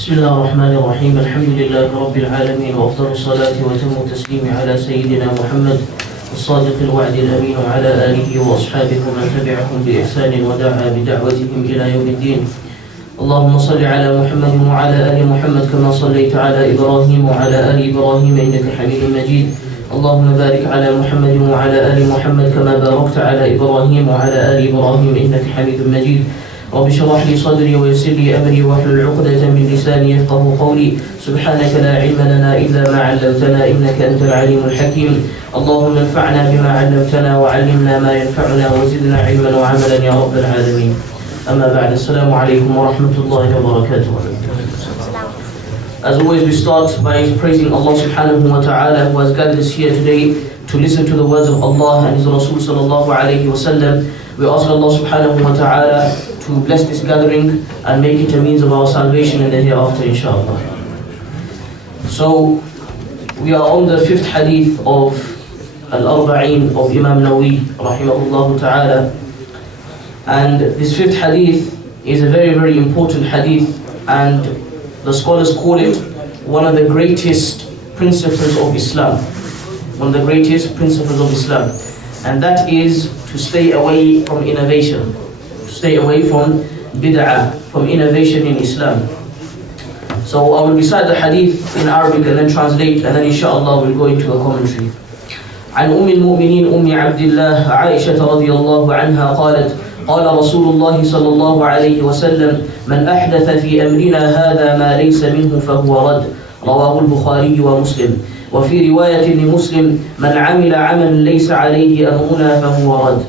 بسم الله الرحمن الرحيم الحمد لله رب العالمين وأفضل الصلاة وتم التسليم على سيدنا محمد الصادق الوعد الأمين وعلى آله وأصحابه ومن تبعهم بإحسان ودعا بدعوتهم إلى يوم الدين. اللهم صل على محمد وعلى آل محمد كما صليت على إبراهيم وعلى آل إبراهيم إنك حميد مجيد. اللهم بارك على محمد وعلى آل محمد كما باركت على إبراهيم وعلى آل إبراهيم إنك حميد مجيد. رب اشرح لي صدري ويسر لي أمري واحلل عقدة من لساني يفقهوا قولي. سبحانك لا علم لنا إلا ما علمتنا إنك أنت العليم الحكيم. اللهم انفعنا بما علمتنا وعلمنا ما ينفعنا وزدنا علما وعملا يا رب العالمين. أما بعد, السلام عليكم ورحمة الله وبركاته. As always, we start by praising Allah subhanahu wa ta'ala who has gathered us here today to listen to the words of Allah and His Rasul sallallahu alayhi wa sallam. We ask Allah subhanahu wa ta'ala to bless this gathering and make it a means of our salvation in the hereafter, inshallah. So, we are on the fifth hadith of Al-Arba'in of Imam Nawawi rahimahullah ta'ala. And this fifth hadith is a very, very important hadith, and the scholars call it one of the greatest principles of Islam. One of the greatest principles of Islam. And that is to stay away from innovation. To stay away from bid'ah, from innovation in Islam. So I will recite the hadith in Arabic and then translate, and then inshallah we'll go into a commentary. عن أم المؤمنين أم عبد الله عائشة رضي الله عنها قالت قال رسول الله صلى الله عليه وسلم من أحدث في أمرنا هذا ما ليس منه فهو رد. رواه البخاري ومسلم. وفي رواية لمسلم من عمل عملا ليس عليه أمرنا فهو رد.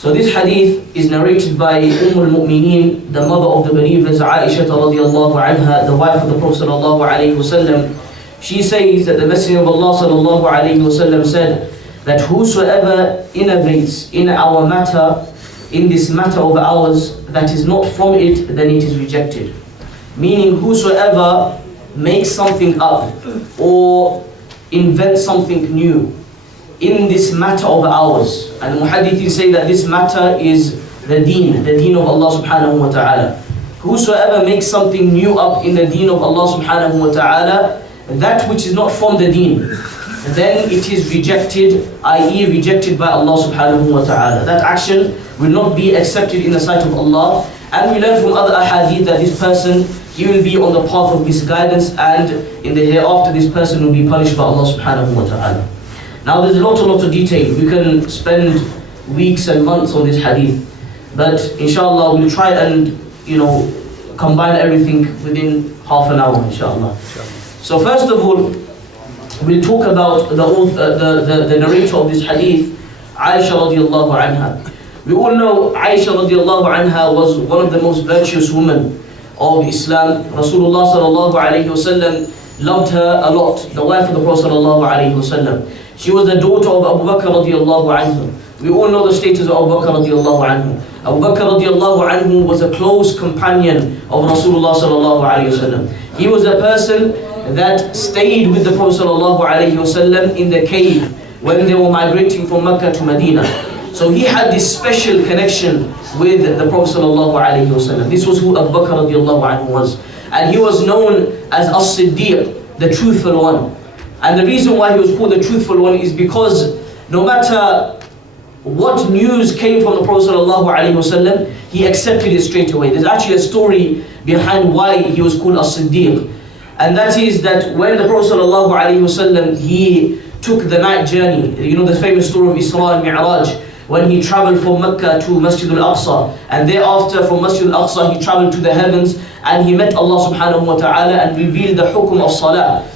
So this hadith is narrated by al-Mu'mineen, the mother of the believers, Aisha radiyallahu anha, the wife of the Prophet sallallahu alayhi wasallam. She says that the Messenger of Allah sallallahu alayhi wasallam said that whosoever innovates in our matter, in this matter of ours, that is not from it, then it is rejected. Meaning whosoever makes something up or invents something new in this matter of ours, and the muhaddithin say that this matter is the deen of Allah subhanahu wa ta'ala. Whosoever makes something new up in the deen of Allah subhanahu wa ta'ala, that which is not from the deen, then it is rejected, i.e. rejected by Allah subhanahu wa ta'ala. That action will not be accepted in the sight of Allah. And we learn from other ahadith that this person, he will be on the path of misguidance, and in the hereafter this person will be punished by Allah subhanahu wa ta'ala. Now there's a lot of detail. We can spend weeks and months on this hadith, but inshallah we'll try and combine everything within half an hour, inshallah. So first of all, we'll talk about the narrator of this hadith, Aisha radiallahu anha. We all know Aisha radiallahu anha was one of the most virtuous women of Islam. Rasulullah sallallahu alayhi wasallam loved her a lot, the wife of the Prophet sallallahu alayhi wasallam. She was the daughter of Abu Bakr radiallahu anhu. We all know the status of Abu Bakr radiallahu anhu. Abu Bakr radiallahu anhu was a close companion of Rasulullah sallallahu alayhi wasallam. He was a person that stayed with the Prophet sallallahu alayhi wasallam in the cave when they were migrating from Mecca to Medina. So he had this special connection with the Prophet sallallahu alayhi wasallam. This was who Abu Bakr radiallahu anhu was. And he was known as As-Siddiq, the truthful one. And the reason why he was called the truthful one is because no matter what news came from the Prophet ﷺ, he accepted it straight away. There's actually a story behind why he was called As-Siddiq. And that is that when the Prophet ﷺ, he took the night journey, the famous story of Isra and Mi'raj, when he traveled from Mecca to Masjid al-Aqsa, and thereafter from Masjid al-Aqsa he traveled to the heavens, and he met Allah subhanahu wa ta'ala and revealed the hukum of salah.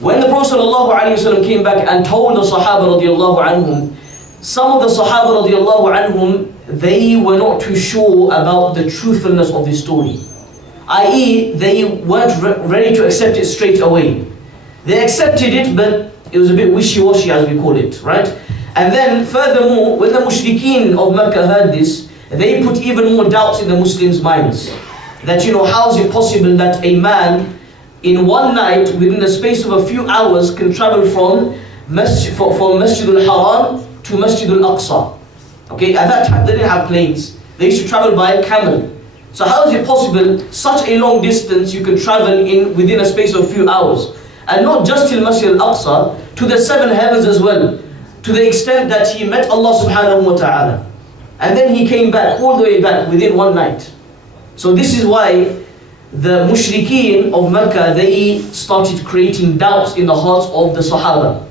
When the Prophet ﷺ came back and told the Sahaba radiallahu anhum, some of the Sahaba radiallahu anhum, they were not too sure about the truthfulness of this story. I.e., they weren't ready to accept it straight away. They accepted it, but it was a bit wishy-washy, as we call it, right? And then furthermore, when the mushrikeen of Mecca heard this, they put even more doubts in the Muslims' minds. That how is it possible that a man in one night, within the space of a few hours, can travel from Masjid al-Haram to Masjid al-Aqsa. Okay, at that time they didn't have planes. They used to travel by camel. So how is it possible, such a long distance you can travel in within a space of a few hours? And not just till Masjid al-Aqsa, to the seven heavens as well, to the extent that he met Allah subhanahu wa ta'ala. And then he came back, all the way back, within one night. So this is why the mushrikeen of Mecca, they started creating doubts in the hearts of the Sahaba.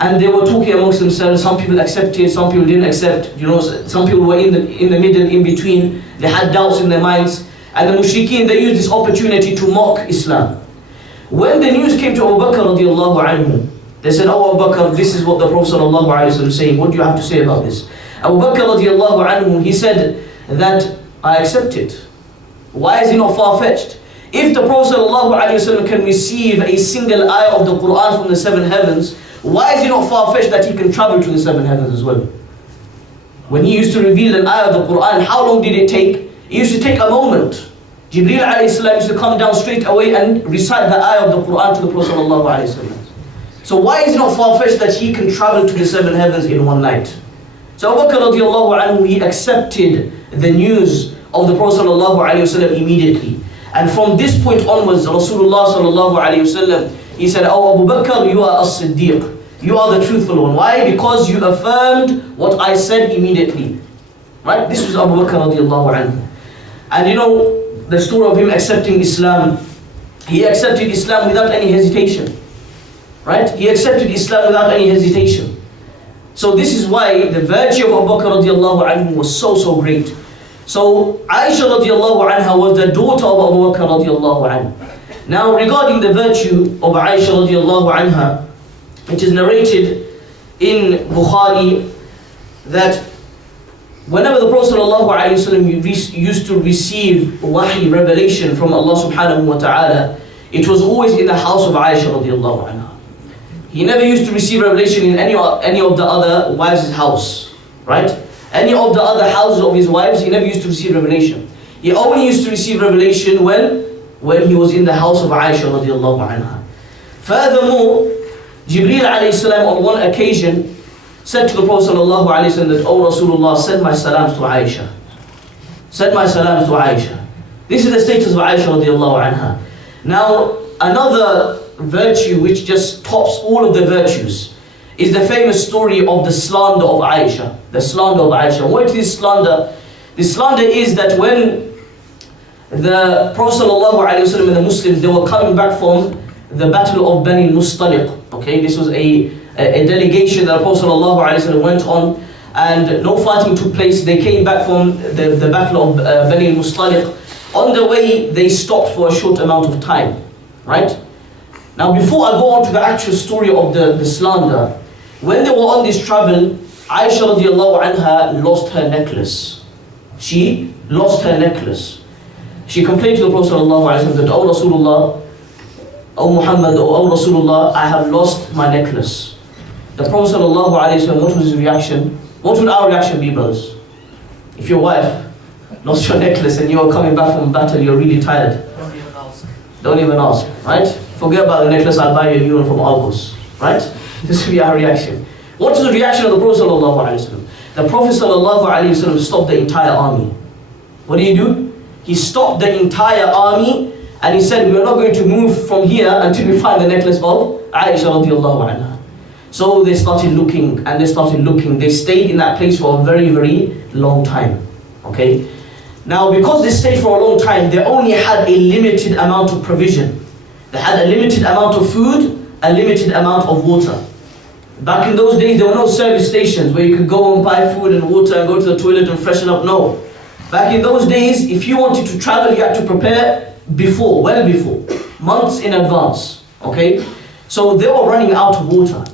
And they were talking amongst themselves. Some people accepted, some people didn't accept. You know, some people were in the middle, in between. They had doubts in their minds. And the mushrikeen, they used this opportunity to mock Islam. When the news came to Abu Bakr radiallahu anhu, they said, "Oh Abu Bakr, this is what the Prophet sallallahu alaihi wasallam is saying. What do you have to say about this?" Abu Bakr radiallahu anhu, he said that, "I accept it." Why is he not far-fetched? If the Prophet ﷺ can receive a single ayah of the Quran from the seven heavens, why is he not far-fetched that he can travel to the seven heavens as well? When he used to reveal an ayah of the Quran, how long did it take? It used to take a moment. Jibreel ﷺ used to come down straight away and recite the ayah of the Quran to the Prophet ﷺ. So why is it not far-fetched that he can travel to the seven heavens in one night? So Abu Bakr radiallahu anhu, he accepted the news of the Prophet ﷺ immediately. And from this point onwards, Rasulullah ﷺ, he said, "Oh Abu Bakr, you are as-Siddiq. You are the truthful one." Why? Because you affirmed what I said immediately. Right? This was Abu Bakr radiallahu anhu. And you know, the story of him accepting Islam, he accepted Islam without any hesitation. Right? He accepted Islam without any hesitation. So this is why the virtue of Abu Bakr radiallahu anhu was so great. So Aisha radiallahu anha was the daughter of Abu Bakr radiallahu anhu. Now regarding the virtue of Aisha radiallahu anha, it is narrated in Bukhari that whenever the Prophet sallallahu alaihi wasallam used to receive wahi, revelation from Allah subhanahu wa ta'ala, it was always in the house of Aisha radiallahu anha. He never used to receive revelation in any of the other wives' house, right? Any of the other houses of his wives, he never used to receive revelation. He only used to receive revelation when he was in the house of Aisha radiallahu anha. Furthermore, Jibreel alayhi salam on one occasion said to the Prophet sallallahu alayhi wasallam that, "Oh Rasulullah, send my salams to Aisha. Send my salams to Aisha." This is the status of Aisha radiallahu anha. Now, another virtue which just tops all of the virtues is the famous story of the slander of Aisha. The slander of Aisha. What is this slander? This slander is that when the Prophet ﷺ and the Muslims, they were coming back from the battle of Bani Mustaliq. Okay, this was a delegation that the Prophet ﷺ went on, and no fighting took place. They came back from the battle of Bani Mustaliq. On the way, they stopped for a short amount of time. Right? Now, before I go on to the actual story of the slander, when they were on this travel, Aisha radiallahu anha lost her necklace. She lost her necklace. She complained to the Prophet sallallahu alaihi wasallam that, "Oh Rasulullah, oh Muhammad, oh Rasulullah, I have lost my necklace." The Prophet sallallahu alaihi wasallam, what was his reaction? What would our reaction be, brothers? If your wife lost your necklace and you are coming back from battle, you're really tired. Don't even ask. Don't even ask, right? Forget about the necklace, I'll buy you a new one from Abdus, right? This will be our reaction. What is the reaction of the Prophet sallallahu alaihi wasallam? The Prophet sallallahu alaihi wasallam stopped the entire army. What did he do? He stopped the entire army and he said, "We are not going to move from here until we find the necklace of Aisha radiallahu anha." So they started looking and they started looking. They stayed in that place for a very long time. Okay. Now, because they stayed for a long time, they only had a limited amount of provision. They had a limited amount of food, a limited amount of water. Back in those days, there were no service stations where you could go and buy food and water and go to the toilet and freshen up. No. Back in those days, if you wanted to travel, you had to prepare before, well before, months in advance. Okay? So they were running out of water.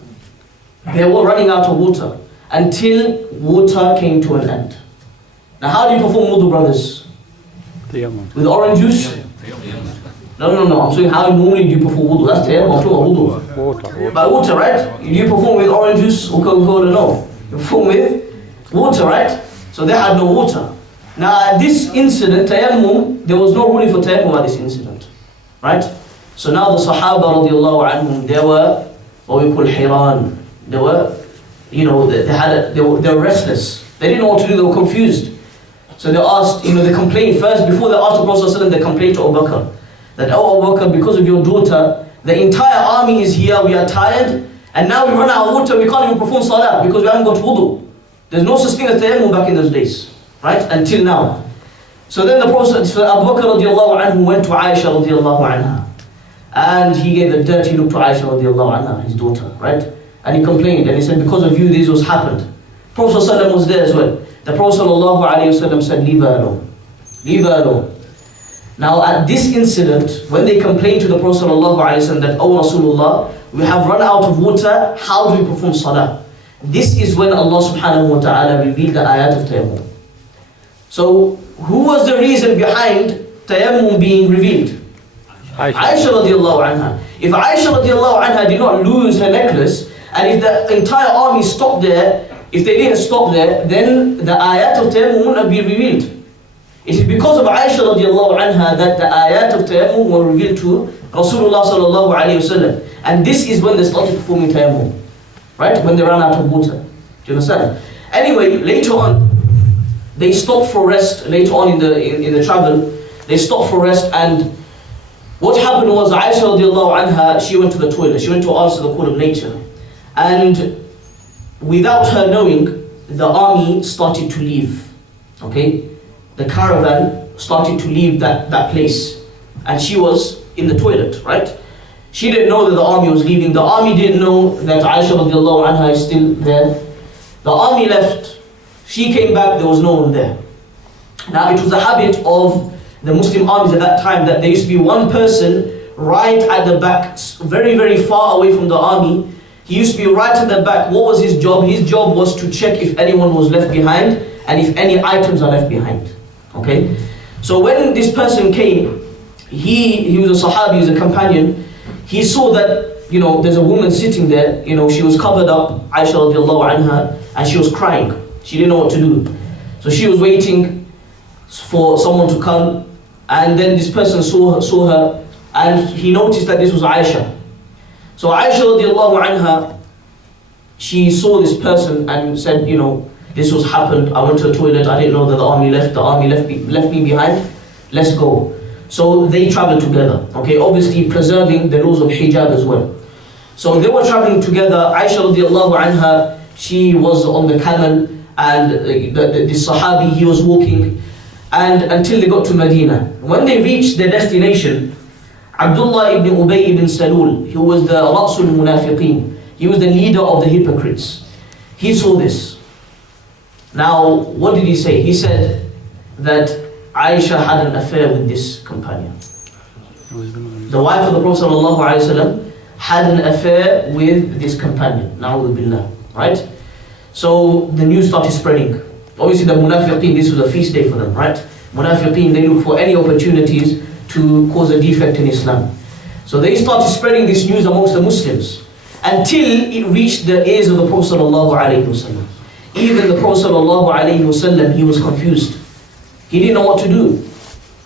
They were running out of water until water came to an end. Now, how do you perform wudu, brothers? With orange juice? No. I'm saying, how normally do you perform wudu? That's tayammum. I'm talking about wudu. By water, right? Do you perform with orange juice or Coca-Cola? No. You perform with water, right? So they had no water. Now, at this incident, tayammum, there was no ruling for tayammum at this incident, right? So now the Sahaba radiallahu anhum, they were what we call hiran. They were, they were restless. They didn't know what to do. They were confused. So they asked, they complained first, before they asked the Prophet, they complained to Abu Bakr. That, oh Abu Bakr, because of your daughter, the entire army is here, we are tired, and now we run out of water, we can't even perform salah because we haven't got wudu. There's no such thing as tayammum back in those days, right? Until now. So then the Prophet, Abu Bakr radiallahu anhu went to Aisha radiallahu anha. And he gave a dirty look to Aisha radiallahu anha, his daughter, right? And he complained, and he said, because of you this was happened. Prophet was there as well. The Prophet ﷺ said, leave her alone. Leave her alone. Now at this incident, when they complained to the Prophet ﷺ that, oh Rasulullah, we have run out of water, how do we perform salah? This is when Allah subhanahu wa ta'ala revealed the ayat of tayammum. So who was the reason behind tayammum being revealed? Aisha radiallahu anha. If Aisha radiallahu anha did not lose her necklace, and if the entire army stopped there, if they didn't stop there, then the ayat of tayammum would not be revealed. It is because of Aisha radiallahu anha that the ayat of tayammum were revealed to Rasulullah sallallahu alayhi wasallam. And this is when they started performing tayammum. Right? When they ran out of water. Do you understand? Anyway, later on, they stopped for rest. Later on in the travel, they stopped for rest, and what happened was Aisha radiallahu anha, she went to the toilet. She went to answer the call of nature. And without her knowing, the army started to leave. Okay? The caravan started to leave that place. And she was in the toilet, right? She didn't know that the army was leaving. The army didn't know that Aisha radiallahu anha is still there. The army left. She came back, there was no one there. Now it was a habit of the Muslim armies at that time that there used to be one person right at the back, very, very far away from the army. He used to be right at the back. What was his job? His job was to check if anyone was left behind and if any items are left behind. Okay? So when this person came, he was a Sahabi, he was a companion. He saw that, there's a woman sitting there, she was covered up, Aisha radiallahu anha, and she was crying. She didn't know what to do. So she was waiting for someone to come, and then this person saw her, and he noticed that this was Aisha. So Aisha radiallahu anha, she saw this person and said, this was happened, I went to the toilet, I didn't know that the army left me behind, let's go. So they traveled together, okay, obviously preserving the rules of hijab as well. So they were traveling together. Aisha radiallahu anha, she was on the camel, and the Sahabi, he was walking, and until they got to Medina. When they reached their destination, Abdullah ibn Ubay ibn Salul, who was the Ra'sul Munafiqeen, he was the leader of the hypocrites. He saw this. Now, what did he say? He said that Aisha had an affair with this companion. The wife of the Prophet ﷺ had an affair with this companion. Na'udhu billah. Right? So the news started spreading. Obviously the Munafiqeen, this was a feast day for them, right? Munafiqeen, they look for any opportunities to cause a defect in Islam. So they started spreading this news amongst the Muslims until it reached the ears of the Prophet ﷺ. Even the Prophet ﷺ, he was confused. He didn't know what to do.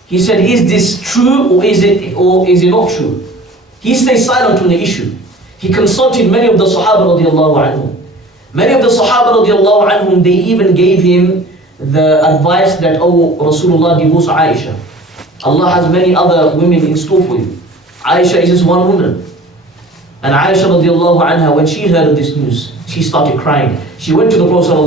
He said, is this true or is it not true? He stayed silent on the issue. He consulted many of the Sahaba radiallahu anhum. Many of the Sahaba radiallahu anhum, they even gave him the advice that, oh Rasulullah, divorce Aisha. Allah has many other women in store for you. Aisha is just one woman. And Aisha radiallahu anha, when she heard of this news, she started crying. She went to the Prophet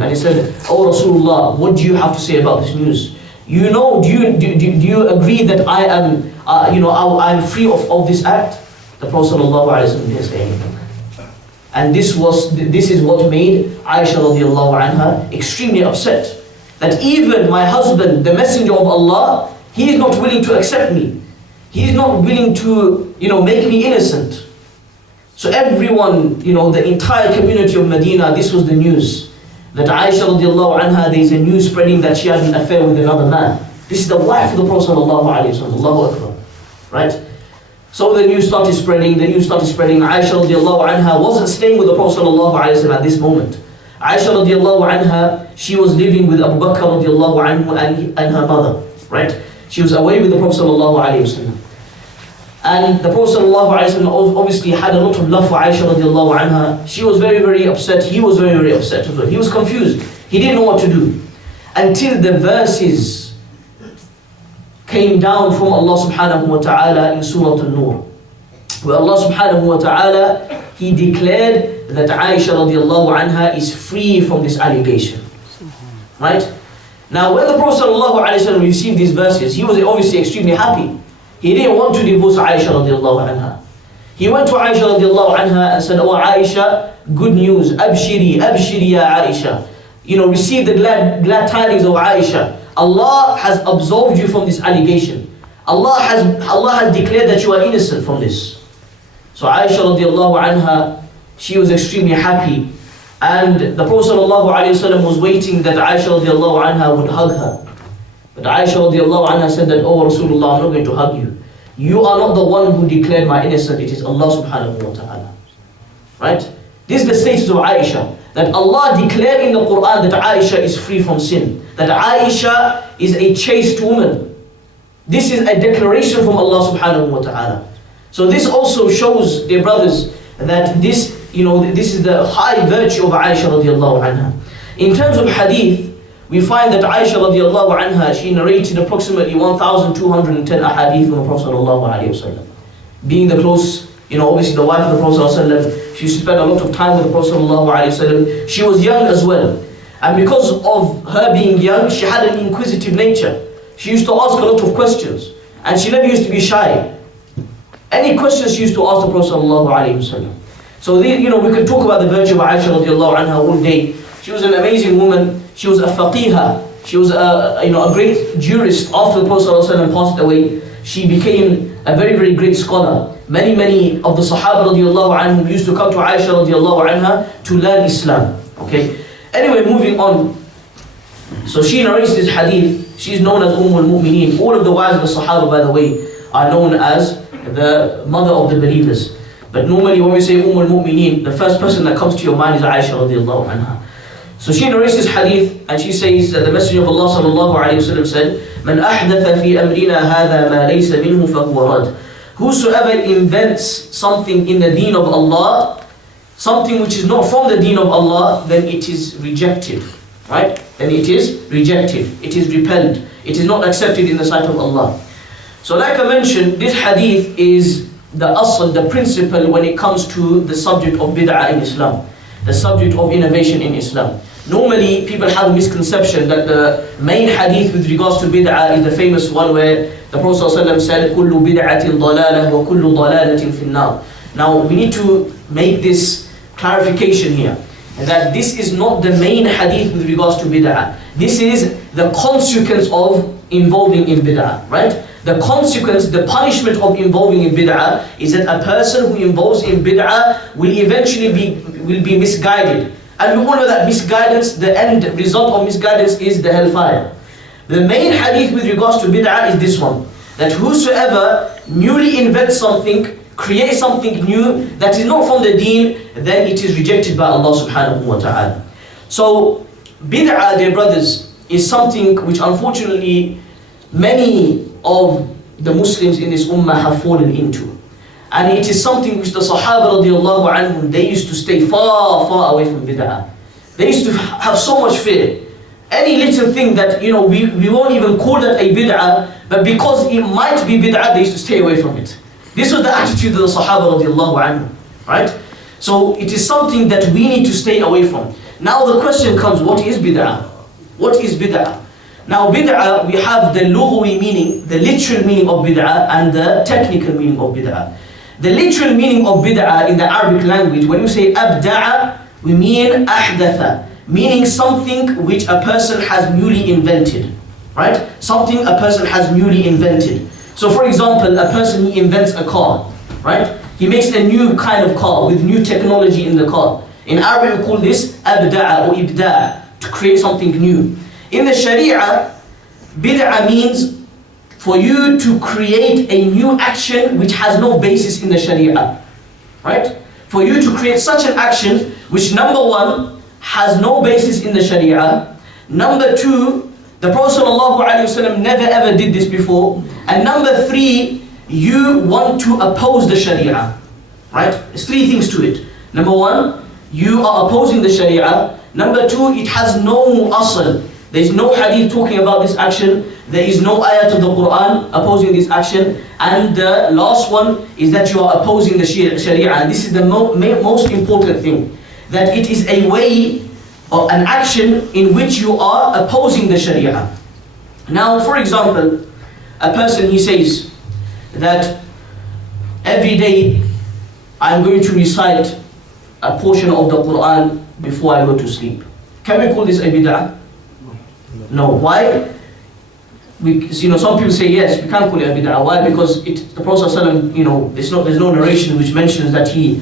and he said, oh Rasulullah, what do you have to say about this news? Do you agree that I am, I'm free of this act? The Prophet didn't say anything. And this is what made Aisha radiallahu anha extremely upset. That even my husband, the messenger of Allah, he is not willing to accept me. He is not willing to, make me innocent. So everyone, the entire community of Medina, this was the news. That Aisha radiallahu anha, there is a news spreading that she had an affair with another man. This is the wife of the Prophet sallallahu alayhi wa sallam. Allahu Akbar. Right? So the news started spreading, Aisha radiallahu anha wasn't staying with the Prophet sallallahu alayhi wa sallam at this moment. Aisha radiallahu anha, she was living with Abu Bakr radiallahu anhu and her mother. Right? She was away with the Prophet sallallahu alayhi wa sallam. And the Prophet ﷺ obviously had a lot of love for Aisha radiallahu anha. She was very, very upset. He was very, very upset as well. He was confused. He didn't know what to do. until the verses came down from Allah subhanahu wa ta'ala in Surah An-Nur, where Allah subhanahu wa ta'ala, He declared that Aisha radiallahu anha is free from this allegation. Right? Now when the Prophet sallallahu alaihi wasallam received these verses, he was obviously extremely happy. He didn't want to divorce Aisha radiallahu anha. He went to Aisha radiallahu anha and said, "Oh Aisha, good news, abshiri, abshiri ya Aisha. You know, receive the glad tidings of Aisha. Allah has absolved you from this allegation. Allah has declared that you are innocent from this." So Aisha radiallahu anha, she was extremely happy. And the Prophet sallallahu alaihi wasallam was waiting that Aisha radiallahu anha would hug her. But Aisha radiallahu anha said that, "Oh Rasulullah, I'm not going to hug you. You are not the one who declared my innocence, it is Allah subhanahu wa ta'ala." Right? This is the status of Aisha. That Allah declared in the Quran that Aisha is free from sin. That Aisha is a chaste woman. This is a declaration from Allah subhanahu wa ta'ala. So this also shows, dear brothers, that this is the high virtue of Aisha radiallahu anha. In terms of hadith, we find that Aisha radiallahu anha, she narrated approximately 1,210 ahadith from the Prophet sallallahu alaihi wasallam. Being the close, obviously the wife of the Prophet sallallahu alaihi wasallam, she spent a lot of time with the Prophet sallallahu alaihi wasallam. She was young as well. And because of her being young, she had an inquisitive nature. She used to ask a lot of questions. And she never used to be shy. Any questions she used to ask the Prophet sallallahu alaihi wasallam. So we could talk about the virtue of Aisha radiallahu anha all day. She was an amazing woman. She was a faqihah. She was a great jurist. After the Prophet sallallahu alaihi wasallam passed away, she became a very, very great scholar. Many of the Sahaba radiallahu anhum used to come to Aisha radiallahu anha to learn Islam. Okay. Anyway, moving on. So she narrates this hadith. She's known as al-Mu'mineen. All of the wives of the Sahaba, by the way, are known as the mother of the believers. But normally when we say al-Mu'mineen, the first person that comes to your mind is Aisha radiallahu anha. So she narrates this hadith and she says that the Messenger of Allah sallallahu alayhi wa sallam said, "Man ahdatha fi amrina hadha ma laysa minhu fahuwa rad." Whosoever invents something in the deen of Allah, something which is not from the deen of Allah, then it is rejected. Right? Then it is rejected. It is repelled. It is not accepted in the sight of Allah. So like I mentioned, this hadith is the asl, the principle when it comes to the subject of bid'ah in Islam. The subject of innovation in Islam. Normally, people have a misconception that the main hadith with regards to bid'ah is the famous one where the Prophet ﷺ said, "Kullu bid'atin dalalah wa kullu dalalatin fin nar." Now, we need to make this clarification here, that this is not the main hadith with regards to bid'ah. This is the consequence of involving in bid'ah, right? The consequence, the punishment of involving in bid'ah is that a person who involves in bid'ah will eventually be misguided. And we all know that misguidance, the end result of misguidance is the hellfire. The main hadith with regards to bid'ah is this one, that whosoever newly invents something, creates something new that is not from the deen, then it is rejected by Allah subhanahu wa ta'ala. So bid'ah, dear brothers, is something which unfortunately many of the Muslims in this ummah have fallen into. And it is something which the Sahaba radiallahu anhum, they used to stay far, far away from bid'ah. They used to have so much fear. Any little thing that, we won't even call that a bid'ah, but because it might be bid'ah, they used to stay away from it. This was the attitude of the Sahaba radiallahu anhum, right? So it is something that we need to stay away from. Now the question comes, what is bid'ah? What is bid'ah? Now bid'ah, we have the lughawi meaning, the literal meaning of bid'ah, and the technical meaning of bid'ah. The literal meaning of bid'ah in the Arabic language, when you say abda'a, we mean ahdatha, meaning something which a person has newly invented, right? Something a person has newly invented. So for example, a person, he invents a car, right? He makes a new kind of car with new technology in the car. In Arabic we call this abda'a or ibda', to create something new. In the Sharia, bid'ah means for you to create a new action which has no basis in the Sharia, right? For you to create such an action which, number one, has no basis in the Sharia. Number two, the Prophet ﷺ never ever did this before. And number three, you want to oppose the Sharia, right? There's three things to it. Number one, you are opposing the Sharia. Number two, it has no asl. There is no hadith talking about this action. There is no ayat of the Quran opposing this action. And the last one is that you are opposing the Sharia. And this is the most important thing. That it is a way or an action in which you are opposing the Sharia. Now, for example, a person, he says that every day I'm going to recite a portion of the Quran before I go to sleep. Can we call this a bid'ah? No. Why? Some people say yes, we can't call it a bid'ah. Why? Because the Prophet ﷺ, there's no narration which mentions that he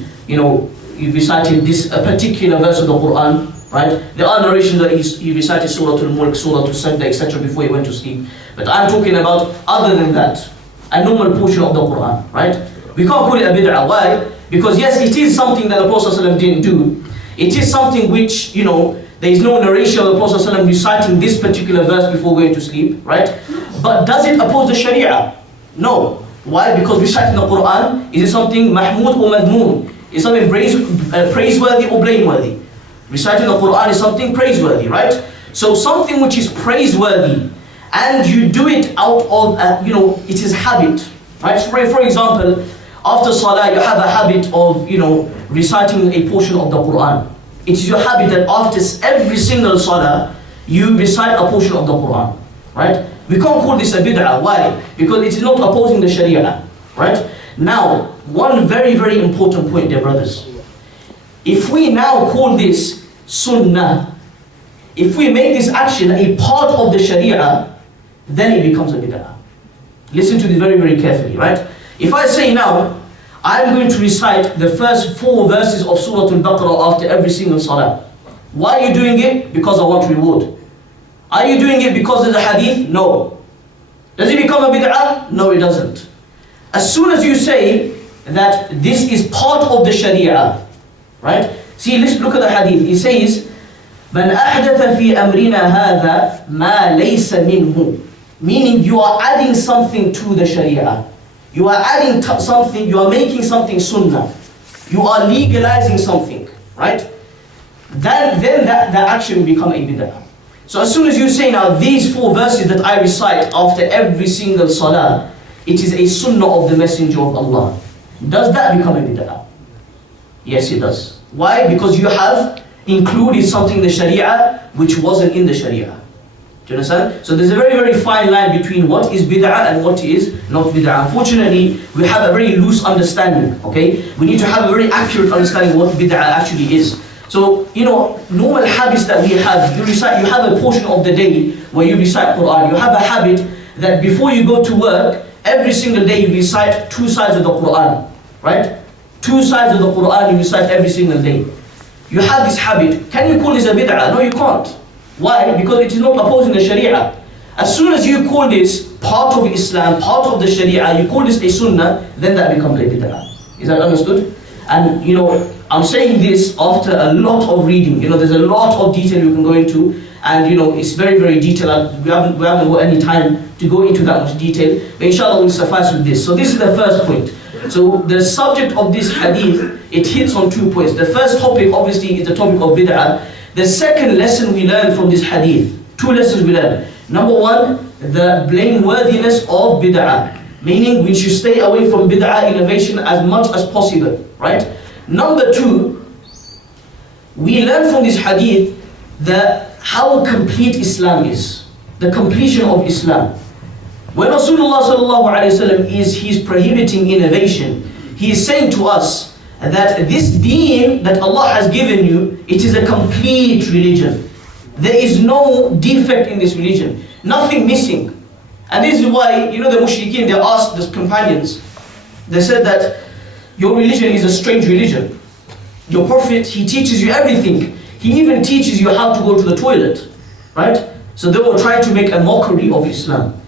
recited this a particular verse of the Quran, right? There are narrations that he recited Surah Al-Mulk, Surah Al-Sajda, etc. before he went to sleep. But I'm talking about other than that, a normal portion of the Quran, right? We can't call it a bid'ah. Why? Because yes, it is something that the Prophet ﷺ didn't do. It is something which, there is no narration of the Prophet ﷺ reciting this particular verse before going to sleep, right? But does it oppose the Sharia? No. Why? Because reciting the Quran, is it something mahmud or madmoon? Is something praiseworthy or blameworthy? Reciting the Quran is something praiseworthy, right? So something which is praiseworthy, and you do it out of, it is habit, right? So for example, after Salah, you have a habit of, reciting a portion of the Quran. It is your habit that after every single Salah, you recite a portion of the Quran, right? We can't call this a bid'ah. Why? Because it is not opposing the Sharia, right? Now, one very, very important point, dear brothers. If we now call this sunnah, if we make this action a part of the Sharia, then it becomes a bid'ah. Listen to this very, very carefully, right? If I say now, I'm going to recite the first 4 verses of Surah Al-Baqarah after every single salah. Why are you doing it? Because I want reward. Are you doing it because there's a hadith? No. Does it become a bid'ah? No, it doesn't. As soon as you say that this is part of the Sharia, right? See, let's look at the hadith. It says, مَنْ أَحْدَثَ فِي أَمْرِنَا هَذَا مَا لَيْسَ مِنْهُ. Meaning you are adding something to the Sharia. You are adding something, you are making something sunnah. You are legalizing something, right? Then that action will become a bid'ah. So as soon as you say now, these 4 verses that I recite after every single salah, it is a sunnah of the Messenger of Allah. Does that become a bid'ah? Yes, it does. Why? Because you have included something in the Sharia which wasn't in the Sharia. Do you understand? So there's a very, very fine line between what is bid'ah and what is not bid'ah. Unfortunately, we have a very loose understanding, okay? We need to have a very accurate understanding of what bid'ah actually is. So, normal habits that we have, you have a portion of the day where you recite Quran. You have a habit that before you go to work, every single day you recite 2 sides of the Quran, right? 2 sides of the Quran you recite every single day. You have this habit. Can you call this a bid'ah? No, you can't. Why? Because it is not opposing the Sharia. As soon as you call this part of Islam, part of the Sharia, you call this a sunnah, then that becomes a bid'ah. Is that understood? And I'm saying this after a lot of reading. There's a lot of detail you can go into, and it's very, very detailed. We haven't got any time to go into that much detail, but inshallah we'll suffice with this. So this is the first point. So the subject of this hadith, it hits on 2 points. The first topic obviously is the topic of bid'ah. The second lesson we learn from this hadith, 2 lessons we learn. Number 1, the blameworthiness of bid'ah. Meaning we should stay away from bid'ah innovation as much as possible, right? Number 2, we learn from this hadith how complete Islam is. The completion of Islam. When Rasulullah sallallahu alaihi wasallam he's prohibiting innovation, he is saying to us that this deen that Allah has given you, it is a complete religion. There is no defect in this religion, nothing missing. And this is why, the mushrikeen, they asked the companions, they said that your religion is a strange religion. Your Prophet, he teaches you everything. He even teaches you how to go to the toilet, right? So they were trying to make a mockery of Islam.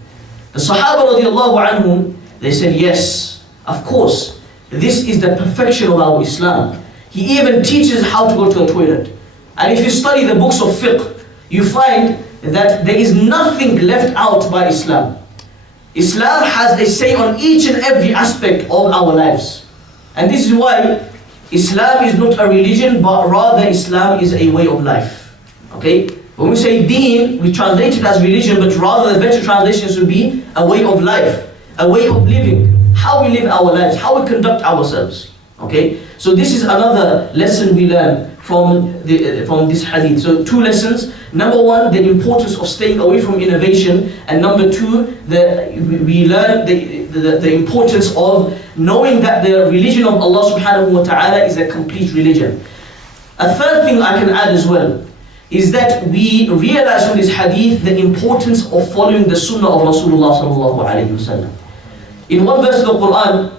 The Sahaba radiallahu anhum, they said, yes, of course, this is the perfection of our Islam. He even teaches how to go to the toilet. And if you study the books of fiqh, you find that there is nothing left out by Islam. Islam has a say on each and every aspect of our lives. And this is why Islam is not a religion, but rather Islam is a way of life. Okay? When we say deen, we translate it as religion, but rather the better translation should be a way of life, a way of living, how we live our lives, how we conduct ourselves. Okay, so this is another lesson we learn from this hadith. So 2 lessons. Number 1, the importance of staying away from innovation, and number 2, we learn the importance of knowing that the religion of Allah subhanahu wa ta'ala is a complete religion. A third thing I can add as well is that we realize from this hadith the importance of following the sunnah of Rasulullah sallallahu alayhi wa sallam. In one verse of the Quran,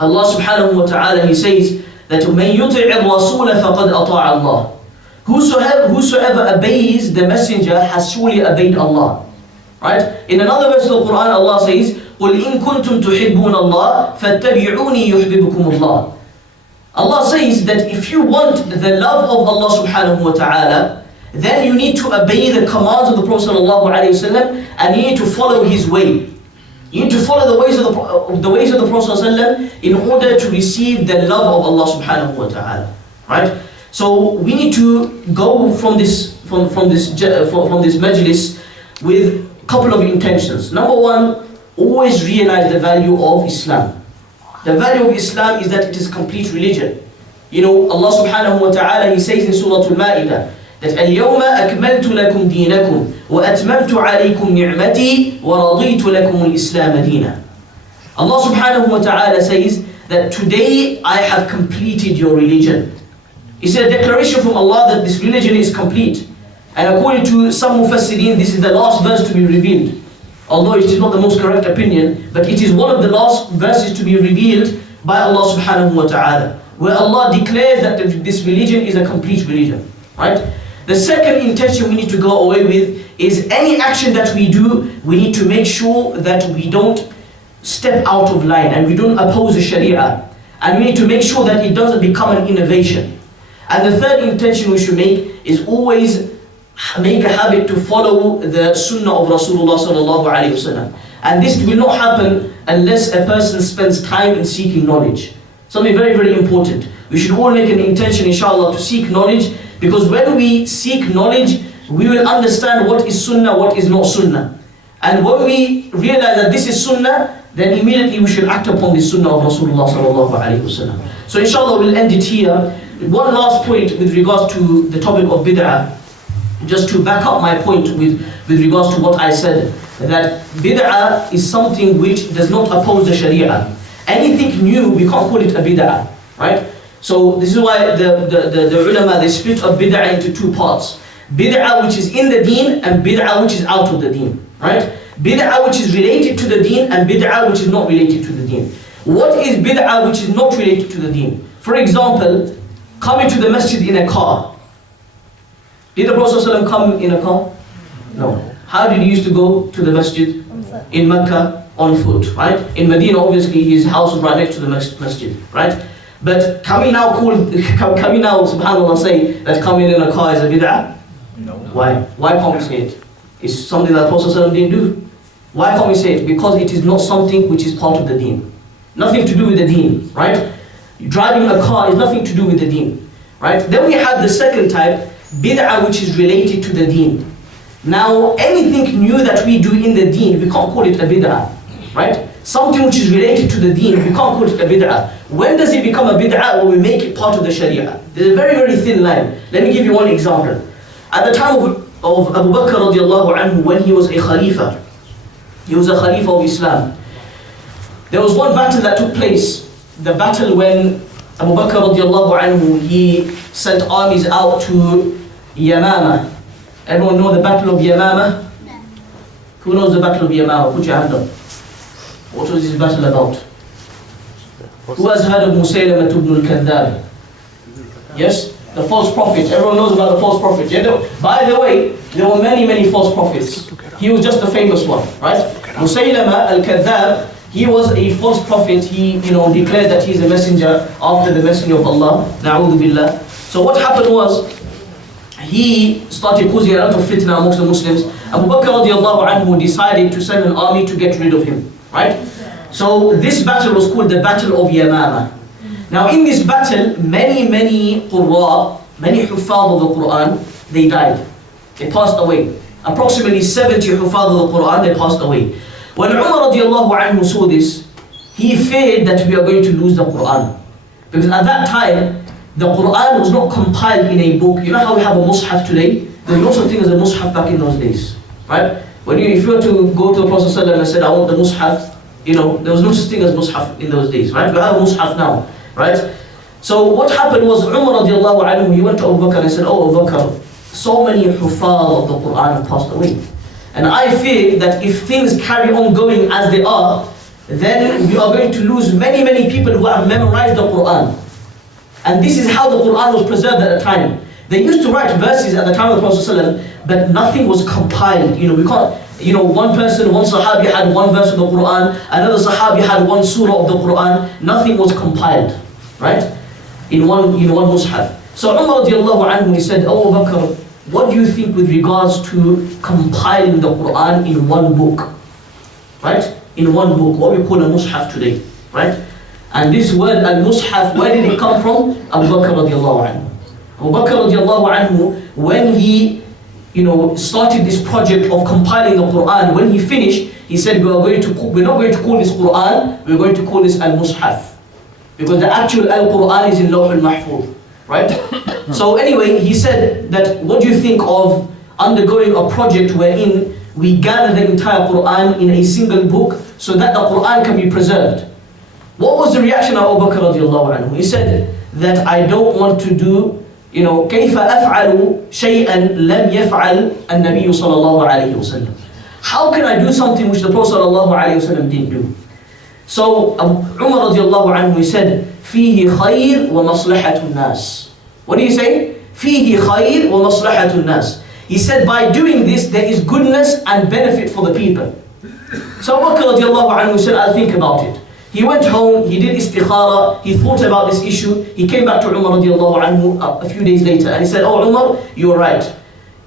Allah subhanahu wa ta'ala, He says that مَن يُطِعِ الرَّسُولَ فَقَدْ أَطَاعَ اللَّهِ. Whosoever obeys the messenger has surely obeyed Allah. Right? In another verse of the Quran, Allah says, قُلْ إِن كُنْتُمْ تُحِبُّونَ اللَّهِ فَاتَّبِعُونِي يُحْبِبُكُمُ اللَّهِ. Allah says that if you want the love of Allah subhanahu wa ta'ala, then you need to obey the commands of the Prophet sallallahu alayhi wa sallam, and you need to follow his way. You need to follow the ways of the Prophet ﷺ in order to receive the love of Allah subhanahu wa ta'ala. Right? So we need to go from this majlis with a couple of intentions. Number 1, always realize the value of Islam. The value of Islam is that it is complete religion. You know, Allah subhanahu wa ta'ala, He says in Surah Al-Ma'idah that اليوم أكملت لكم دينكم وأتممت عليكم نعمتي ورضيت لكم الإسلام دينا. Allah subhanahu wa ta'ala says that today I have completed your religion. It's a declaration from Allah that this religion is complete. And according to some mufassirin, this is the last verse to be revealed. Although it is not the most correct opinion, but it is one of the last verses to be revealed by Allah subhanahu wa ta'ala, where Allah declares that this religion is a complete religion. Right? The second intention we need to go away with is any action that we do, we need to make sure that we don't step out of line and we don't oppose the Sharia. And we need to make sure that it doesn't become an innovation. And the third intention we should make is always make a habit to follow the sunnah of Rasulullah sallallahu alayhi wasallam. And this will not happen unless a person spends time in seeking knowledge. Something very, very important. We should all make an intention, inshallah, to seek knowledge, because when we seek knowledge, we will understand what is sunnah, what is not sunnah. And when we realize that this is sunnah, then immediately we should act upon the sunnah of Rasulullah sallallahu alayhi wasallam. So inshallah we'll end it here. One last point with regards to the topic of bid'ah, just to back up my point with regards to what I said, that bid'ah is something which does not oppose the Sharia. Anything new, we can't call it a bid'ah, right? So this is why the ulama, they split up bid'ah into 2 parts. Bid'ah which is in the deen and bid'ah which is out of the deen, right? Bid'ah which is related to the deen and bid'ah which is not related to the deen. What is bid'ah which is not related to the deen? For example, coming to the masjid in a car. Did the Prophet ﷺ come in a car? No. How did he used to go to the masjid? In Mecca, on foot, right? In Medina, obviously, his house was right next to the masjid, right? But can we now, subhanAllah, say that coming in a car is a bid'ah? No. Why? Why can't we say it? It's something that the Prophet ﷺ didn't do. Why can't we say it? Because it is not something which is part of the deen. Nothing to do with the deen, right? Driving a car is nothing to do with the deen, right? Then we have the second type, bid'ah, which is related to the deen. Now, anything new that we do in the deen, we can't call it a bid'ah, right? Something which is related to the deen, we can't call it a bid'ah. When does it become a bid'ah? When we make it part of the Sharia. There's a very, very thin line. Let me give you one example. At the time of Abu Bakr radiallahu anhu, when he was a Khalifa, he was a Khalifa of Islam. There was one battle that took place. The battle when Abu Bakr radiallahu anhu, he sent armies out to Yamama. Everyone know the battle of Yamama? No. Who knows the battle of Yamama? Put your hand up. What was this battle about? Who has heard of Musaylamah ibn al-Kadhdhab? Yes? The false prophet. Everyone knows about the false prophet. Yeah? By the way, there were many, many false prophets. He was just the famous one, right? Musaylamah al-Kadhdhab, he was a false prophet. He, declared that he is a messenger after the messenger of Allah. Na'udhu billah. So what happened was, he started causing a lot of fitna amongst the Muslims. Abu Bakr radiallahu anhu decided to send an army to get rid of him, right? So this battle was called the Battle of Yamama. Now in this battle, many qurra, many huffaz of the Quran, they died. They passed away. Approximately 70 Hufaz of the Quran, they passed away. When Umar radiallahu anhu saw this, he feared that we are going to lose the Quran. Because at that time, the Quran was not compiled in a book. You know how we have a mushaf today? There was no such thing as a mushaf back in those days, right? If you were to go to the Prophet ﷺ and said, I want the mushaf, there was no such thing as mushaf in those days, right? We have a mushaf now, right? So what happened was Umar radiallahu anhu, he went to Abu Bakr and said, oh Abu Bakr, so many Hufaz of the Quran have passed away. And I fear that if things carry on going as they are, then we are going to lose many, many people who have memorized the Quran. And this is how the Quran was preserved at the time. They used to write verses at the time of the Prophet ﷺ, but nothing was compiled. We can't, one person, one Sahabi had one verse of the Quran, another Sahabi had one surah of the Quran. Nothing was compiled, right? In one mushaf. So Umar radiallahu anhu, he said, oh Abu Bakr, what do you think with regards to compiling the Quran in one book? Right? In one book, what we call a mushaf today, right? And this word al-mushaf, where did it come from? Abu Bakr radiallahu anhu. Abu Bakr radiallahu anhu, when he started this project of compiling the Quran, when he finished, he said, we're not going to call this Quran, we're going to call this al-mushaf. Because the actual al-Quran is in Lawh al-Mahfuz, right? So anyway, he said that, what do you think of undergoing a project wherein we gather the entire Quran in a single book so that the Quran can be preserved? What was the reaction of Abu Bakr radiallahu anhu? He said that I don't want to do, كيف أفعل شيئا لم يفعل النبي صلى الله عليه وسلم. How can I do something which the Prophet صلى الله عليه وسلم didn't do? So Umar radiallahu anhu, he said, فيه خير ومصلحة الناس. What do you say? فيه خير ومصلحة الناس. He said, by doing this, there is goodness and benefit for the people. So Abu Bakr radiallahu anhu said, I'll think about it. He went home, he did istikhara, he thought about this issue, he came back to Umar radiallahu anhu a few days later and he said, oh Umar, you're right.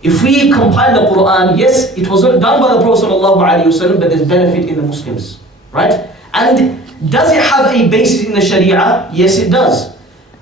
If we compile the Quran, yes, it was not done by the Prophet sallallahu alaihi wasallam, but there's benefit in the Muslims, right? And does it have a basis in the Sharia? Yes, it does.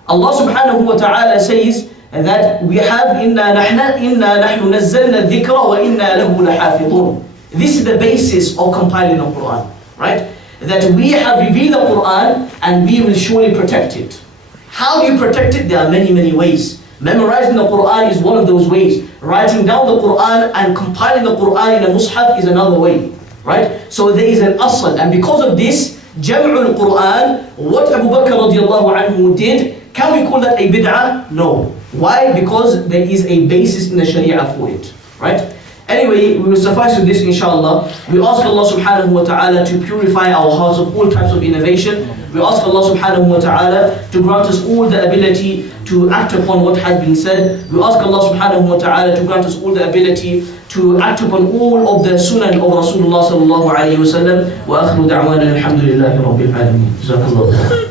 Allah subhanahu wa ta'ala says that we have إِنَّا نَحْنُ نَزَّلْنَا الذِّكْرَ وَإِنَّا لَهُ لَحَافِظُونَ. This is the basis of compiling the Quran, right? That we have revealed the Quran and we will surely protect it. How do you protect it? There are many, many ways. Memorizing the Quran is one of those ways. Writing down the Quran and compiling the Quran in a mushaf is another way, right? So there is an asl, and because of this, Jam'ul Quran, what Abu Bakr radiallahu anhu did, can we call that a bid'ah? No. Why? Because there is a basis in the Sharia for it, right? Anyway, we will suffice with this inshallah. We ask Allah subhanahu wa ta'ala to purify our hearts of all types of innovation. We ask Allah subhanahu wa ta'ala to grant us all the ability to act upon what has been said. We ask Allah subhanahu wa ta'ala to grant us all the ability to act upon all of the sunan of Rasulullah sallallahu alayhi wa sallam. Wa akhiru da'wana alhamdulillahi rabbil alameen. Jazakallahu.